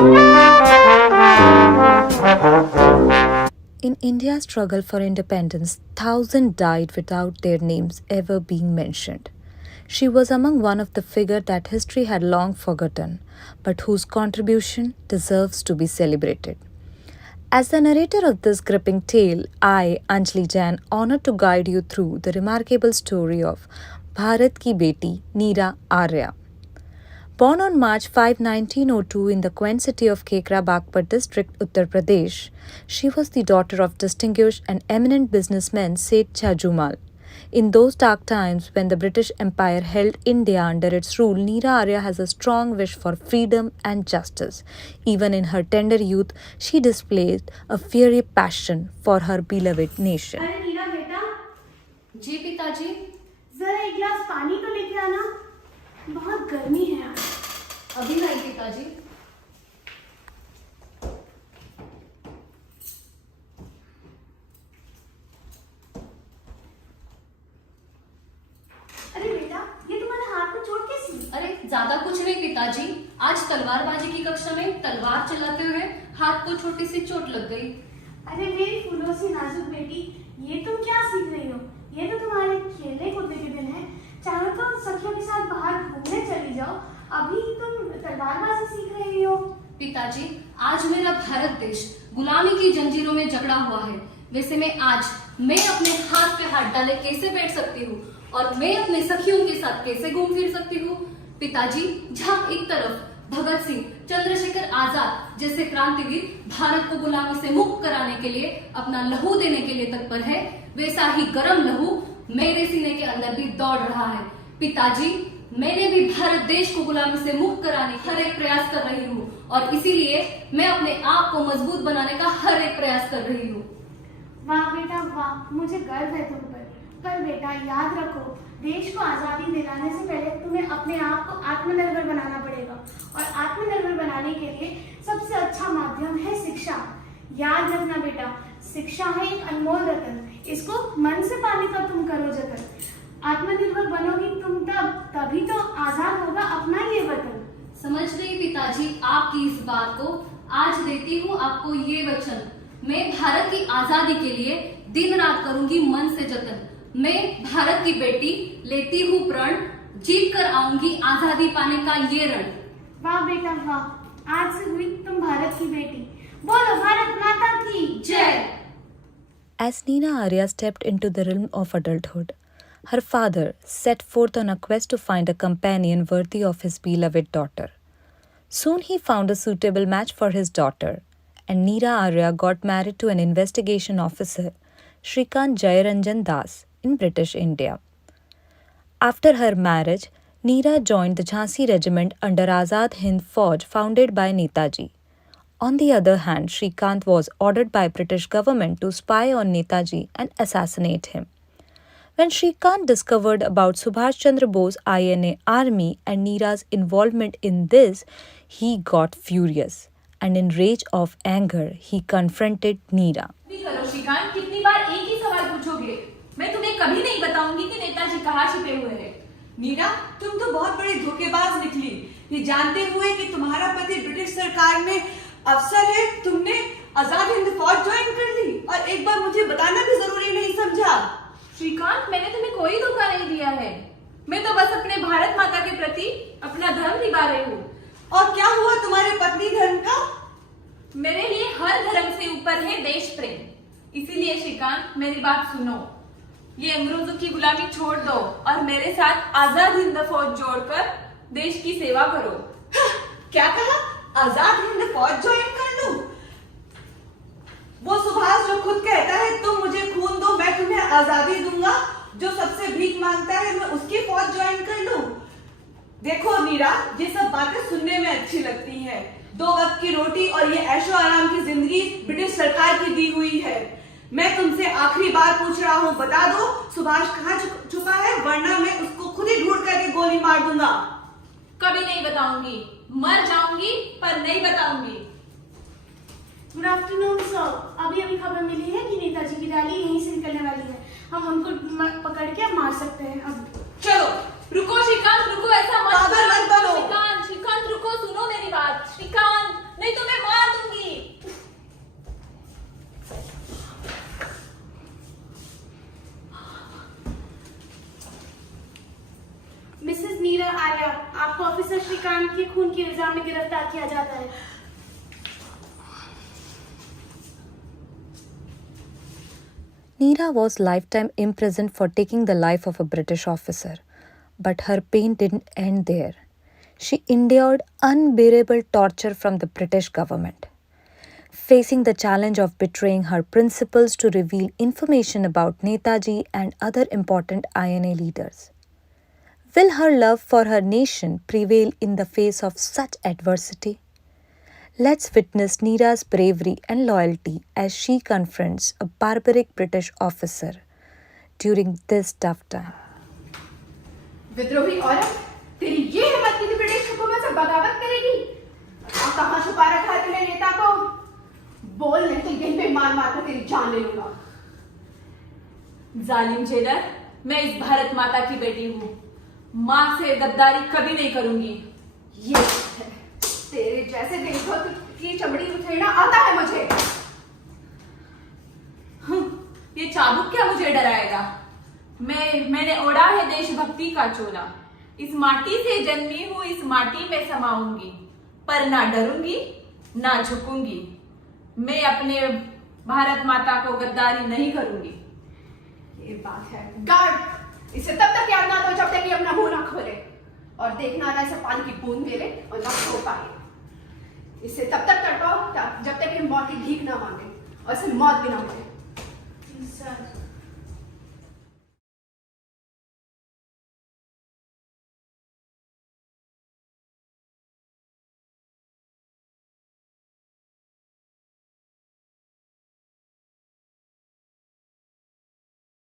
In India's struggle for independence, thousands died without their names ever being mentioned. She was among one of the figures that history had long forgotten, but whose contribution deserves to be celebrated. As the narrator of this gripping tale, I, Anjali Jain, honored to guide you through the remarkable story of Bharat ki beti Neera Arya. Born on March 5, 1902 in the quaint city of Khekra Baghpat district, Uttar Pradesh, she was the daughter of distinguished and eminent businessman Seth Chajumal. In those dark times when the British Empire held India under its rule, Neera Arya has a strong wish for freedom and justice. Even in her tender youth, she displayed a fiery passion for her beloved nation. अरे नीरा बेटा, जी पिताजी। जरा एक गिलास पानी तो लेके आना, बहुत गर्मी है यार। अभी लाई पिताजी। अरे बेटा, ये तुम्हारे हाथ में चोट कैसी? अरे ज्यादा कुछ नहीं पिताजी, आज तलवारबाजी की कक्षा में तलवार चलाते हुए हाथ को छोटी सी चोट लग गई। अरे मेरी फूलों सी नाजुक बेटी, ये तुम क्या सीख रही हो? ये तो तुम्हारे खेलने कूदने के दिन है। चाहो तो सखियों के साथ बाहर घूमने चली जाओ। अभी तुम तलवारबाजी सीख रही हो। पिताजी, आज मेरा भारत देश गुलामी की जंजीरों में जकड़ा हुआ है। वैसे मैं अपने हाथ पे हाथ डाले कैसे बैठ सकती हूँ और मैं अपने सखियों के साथ कैसे घूम फिर सकती हूँ? पिताजी, जहाँ एक तरफ भगत सिंह, चंद्रशेखर आजाद जैसे क्रांतिवीर भारत को गुलामी से मुक्त कराने के लिए अपना लहू देने के लिए तत्पर है, वैसा ही गर्म लहू मेरे सीने के अंदर भी दौड़ रहा है। पिताजी, मैंने भी भारत देश को गुलामी से मुक्त कराने का हर एक प्रयास कर रही हूँ और इसीलिए मैं अपने आप को मजबूत बनाने का हर एक प्रयास कर रही हूँ। वाह बेटा वाह, मुझे गर्व है तुम पर बेटा याद रखो, देश को आजादी दिलाने से पहले तुम्हें अपने आप को आत्मनिर्भर बनाना पड़ेगा और आत्मनिर्भर बनाने के लिए सबसे अच्छा माध्यम है शिक्षा। याद रखना बेटा, शिक्षा है एक अनमोल रतन, इसको मन से पाने का तुम करो जतन। आत्मनिर्भर बनोगी तुम तभी तो आजाद होगा अपना ये वतन। समझ गई पिताजी आपकी इस बात को। आज देती हूँ आपको ये वचन, मैं भारत की आजादी के लिए दिन रात करूंगी मन से जतन। मैं भारत की बेटी लेती हूँ प्रण, जीत कर आऊंगी आजादी पाने का ये रण। वाह बेटा वाह, आज से हुई तुम भारत की बेटी। बोलो भारत माता की जय। As Neera Arya stepped into the realm of adulthood, her father set forth on a quest to find a companion worthy of his beloved daughter. Soon he found a suitable match for his daughter, and Neera Arya got married to an investigation officer, Shrikant Jayaranjan Das, in British India. After her marriage, Neera joined the Jhansi regiment under Azad Hind Fauj founded by Netaji. On the other hand, Shrikant was ordered by British government to spy on Netaji and assassinate him. When Shrikant discovered about Subhash Chandra Bose INA army and Neera's involvement in this, he got furious and in rage of anger, he confronted Neera. करो श्रीकांत, कितनी बार एक ही सवाल पूछोगे? मैं तुम्हें कभी नहीं बताऊंगी कि नेताजी कहाँ छिपे हुए हैं। मीरा, तुम तो बहुत बड़ी धोखेबाज निकली। ये जानते हुए कि तुम्हारा पति ब्रिटिश सरकार में अफसर है, तुमने आजाद हिंद फौज ज्वाइन कर ली और एक बार मुझे बताना भी जरूरी नहीं समझा। श्रीकांत, मैंने तुम्हें कोई धोखा नहीं दिया है। मैं तो बस अपने भारत माता के प्रति अपना धर्म निभा रही हूँ। और क्या हुआ तुम्हारे पत्नी धर्म का? मेरे लिए हर धर्म से ऊपर है देश प्रेम। इसीलिए श्रीकांत, मेरी बात सुनो, ये अंग्रेजों की गुलामी छोड़ दो और मेरे साथ आजाद हिंद फौज जोड़कर देश की सेवा करो। क्या कहा? आजाद हिंद फौज ज्वाइन कर लूं? वो सुभाष जो खुद कहता है तुम मुझे खून दो मैं तुम्हें आजादी दूंगा, जो सबसे भीख मांगता है मैं उसकी फौज ज्वाइन कर लूं? देखो नीरा, ये सब बातें सुनने में अच्छी लगती हैं। 2 वक्त की रोटी और ये ऐशो आराम की जिंदगी ब्रिटिश सरकार की दी हुई है। मैं तुमसे आखिरी बार पूछ रहा हूँ, बता दो सुभाष कहाँ छुपा है, वरना मैं उसको खुद ही ढूंढ करके गोली मार दूंगा। कभी नहीं बताऊंगी, मर जाऊंगी पर नहीं बताऊंगी। गुड आफ्टरनून सर, अभी खबर मिली है कि नेताजी की रैली यहीं से निकलने वाली है। हम उनको पकड़ के मार सकते हैं। अब चलो। रुको श्रीकांत, रुको, ऐसा मत पागल मत बनो। श्रीकांत, रुको, सुनो मेरी बात। श्रीकांत, नहीं तो के खून के इल्जाम में गिरफ्तार किया जाता है। Neera was lifetime imprisoned for taking the life of a British officer. But her pain didn't end there. She endured unbearable torture from the British government, facing the challenge of betraying her principles to reveal information about Netaji and other important INA leaders. Will her love for her nation prevail in the face of such adversity? Let's witness Neera's bravery and loyalty as she confronts a barbaric British officer during this tough time. विद्रोही औरत, तेरी ये हिम्मत की थी British हुकूमत से बगावत करेगी? और कहाँ छुपा रखा है तूने नेता को? बोल, नहीं तो यहीं पे मार मार कर तेरी जान ले लूंगा। जालिम जेलर, मैं इस भारत माता की बेटी हूँ। माँ से गद्दारी कभी नहीं करूंगी। ये है, तेरे जैसे देशभक्त की चमड़ी उधेड़ना आता है मुझे। ये चाबुक क्या मुझे डराएगा? मैंने ओढ़ा है देशभक्ति का चोला। इस माटी से जन्मी हूँ, इस माटी में समाऊंगी, पर ना डरूंगी ना झुकूंगी। मैं अपने भारत माता को गद्दारी नहीं करूंगी। ये बात है। गार्ड, इसे तब तक याद ना दो जब तक ये अपना मुंह ना खोले, और देखना ना इसे पानी की बूंद दे ले और ना सो पाए। इसे तब तक तड़पाओ जब तक ये मौत की भीख ना मांगे और इसे मौत भी ना मिले। सर